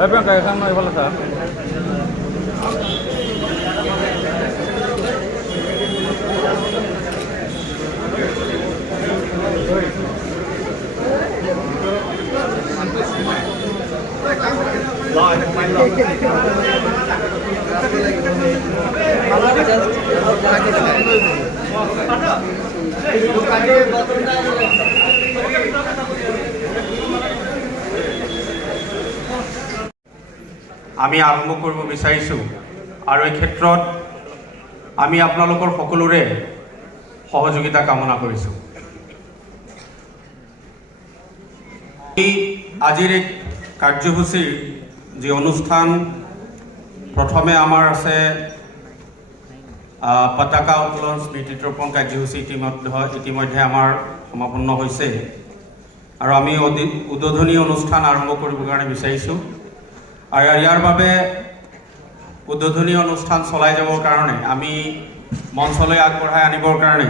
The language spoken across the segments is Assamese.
Apa yang kayak sama Ivala sah? আমি আৰম্ভ কৰিব বিচাৰিছোঁ আৰু এই ক্ষেত্ৰত আমি আপোনালোকৰ সকলোৰে সহযোগিতা কামনা কৰিছোঁ। আজিৰ এই কাৰ্যসূচীৰ যি অনুষ্ঠান প্ৰথমে আমাৰ আছে পতাকা উত্তোলন স্মৃতিতৰ্পণ কাৰ্যসূচী ইতিমধ্যে আমাৰ সমাপন্ন হৈছে আৰু আমি উদ্বোধনী অনুষ্ঠান আৰম্ভ কৰিবৰ কাৰণে বিচাৰিছোঁ। আৰু ইয়াৰ বাবে উদ্বোধনী অনুষ্ঠান চলাই যাবৰ কাৰণে আমি মঞ্চলৈ আগবঢ়াই আনিবৰ কাৰণে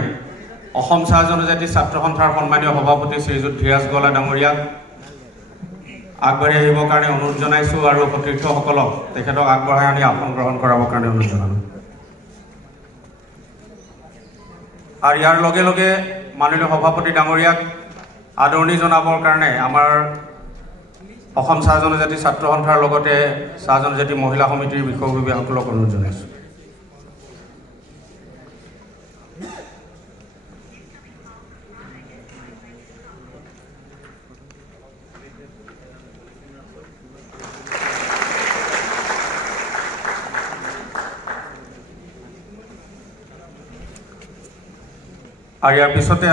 অসম চাহ জনজাতি ছাত্ৰ সন্থাৰ সন্মানীয় সভাপতি শ্ৰীযুত ধীৰাজ গোৱালা ডাঙৰীয়াক আগবাঢ়ি আহিবৰ কাৰণে অনুৰোধ জনাইছোঁ আৰু সতীৰ্থসকলক তেখেতক আগবঢ়াই আনি আসন গ্ৰহণ কৰাবৰ কাৰণে অনুৰোধ জনালোঁ। আৰু ইয়াৰ লগে লগে মাননীয় সভাপতি ডাঙৰীয়াক আদৰণি জনাবৰ কাৰণে আমাৰ অসম চাহ জনজাতি ছাত্ৰ সন্থাৰ লগতে চাহ জনজাতি মহিলা সমিতিৰ বিষয়ববীয়াসকলক অনুৰোধ জনাইছোঁ। আৰু ইয়াৰ পিছতে